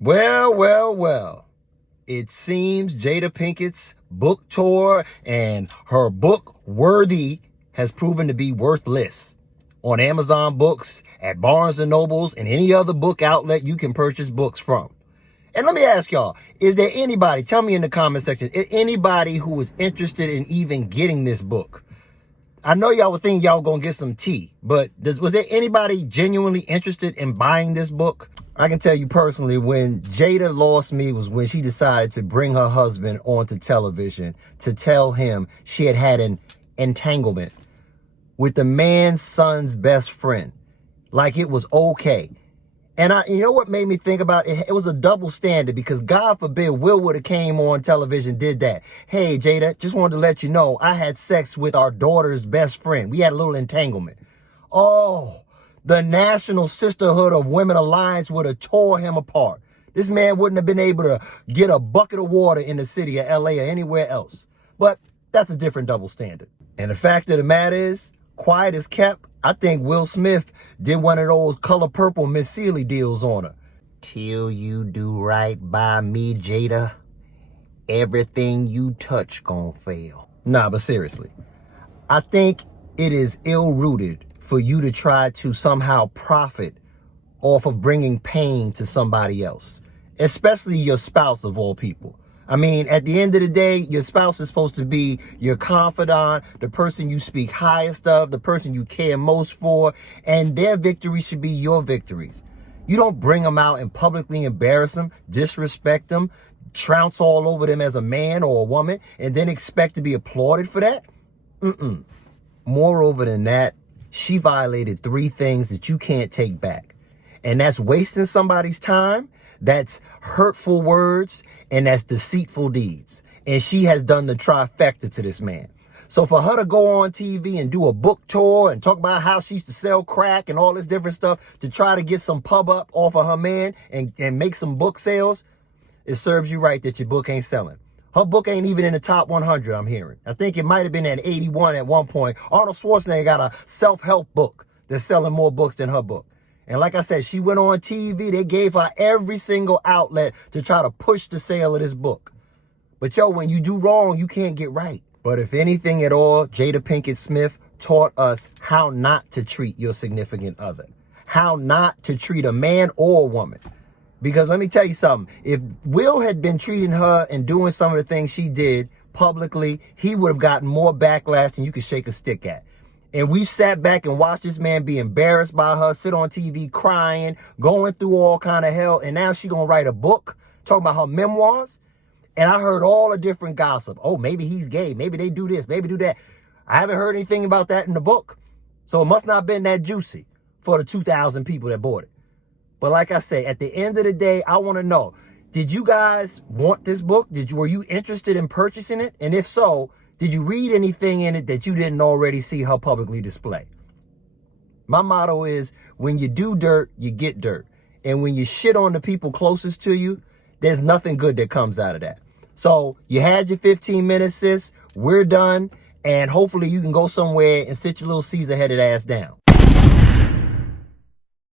Well. It seems Jada Pinkett's book tour and her book, Worthy, has proven to be worthless. On Amazon Books, at Barnes & Nobles, and any other book outlet you can purchase books from. And let me ask y'all, is there anybody, tell me in the comment section, anybody who is interested in even getting this book? I know y'all would think y'all gonna get some tea, but was there anybody genuinely interested in buying this book? I can tell you personally, when Jada lost me was when she decided to bring her husband onto television to tell him she had had an entanglement with the man's son's best friend. Like it was okay. And you know what made me think about it? It was a double standard, because God forbid Will would have came on television, did that. Hey, Jada, just wanted to let you know I had sex with our daughter's best friend. We had a little entanglement. Oh, the National Sisterhood of Women Alliance would have tore him apart. This man wouldn't have been able to get a bucket of water in the city of LA or anywhere else. But that's a different double standard. And the fact of the matter is, quiet as kept, I think Will Smith did one of those Color Purple Miss Seeley deals on her. Till you do right by me, Jada, everything you touch gon' fail. Nah, but seriously, I think it is ill-rooted for you to try to somehow profit off of bringing pain to somebody else, especially your spouse of all people. I mean, at the end of the day, your spouse is supposed to be your confidant, the person you speak highest of, the person you care most for, and their victories should be your victories. You don't bring them out and publicly embarrass them, disrespect them, trounce all over them as a man or a woman, and then expect to be applauded for that. Moreover than that, she violated 3 things that you can't take back. And that's wasting somebody's time, that's hurtful words, and that's deceitful deeds. And she has done the trifecta to this man. So for her to go on TV and do a book tour and talk about how she used to sell crack and all this different stuff to try to get some pub up off of her man and make some book sales, it serves you right that your book ain't selling. Her book ain't even in the top 100, I'm hearing. I think it might have been at 81 at one point. Arnold Schwarzenegger got a self-help book that's selling more books than her book. And like I said, she went on TV. They gave her every single outlet to try to push the sale of this book. But yo, when you do wrong, you can't get right. But if anything at all, Jada Pinkett Smith taught us how not to treat your significant other. How not to treat a man or a woman. Because let me tell you something. If Will had been treating her and doing some of the things she did publicly, he would have gotten more backlash than you could shake a stick at. And we sat back and watched this man be embarrassed by her, sit on TV crying, going through all kind of hell. And now she gonna write a book talking about her memoirs. And I heard all the different gossip. Oh, maybe he's gay. Maybe they do this. Maybe do that. I haven't heard anything about that in the book. So it must not have been that juicy for the 2,000 people that bought it. But like I say, at the end of the day, I want to know, did you guys want this book? Were you interested in purchasing it? And if so, did you read anything in it that you didn't already see her publicly display? My motto is, when you do dirt, you get dirt. And when you shit on the people closest to you, there's nothing good that comes out of that. So you had your 15 minutes, sis. We're done. And hopefully you can go somewhere and sit your little Caesar-headed ass down.